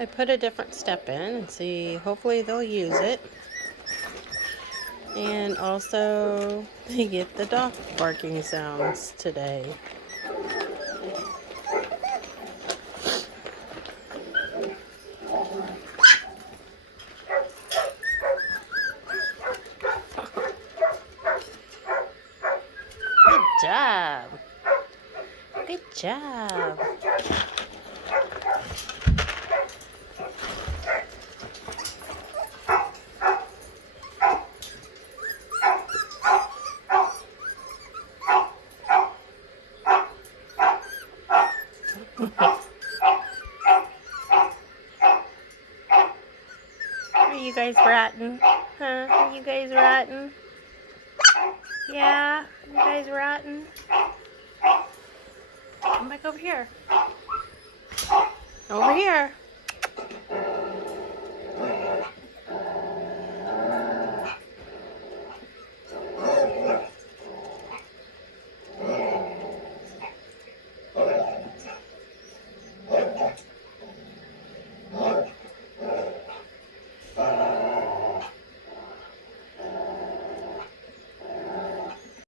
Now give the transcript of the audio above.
I put a different step in and see, hopefully they'll use it. And also, they get the dog barking sounds today. Good job. Good job. Are you guys rotten? Huh? Are you guys rotten? Yeah? You guys rotten? Come back over here. Over here.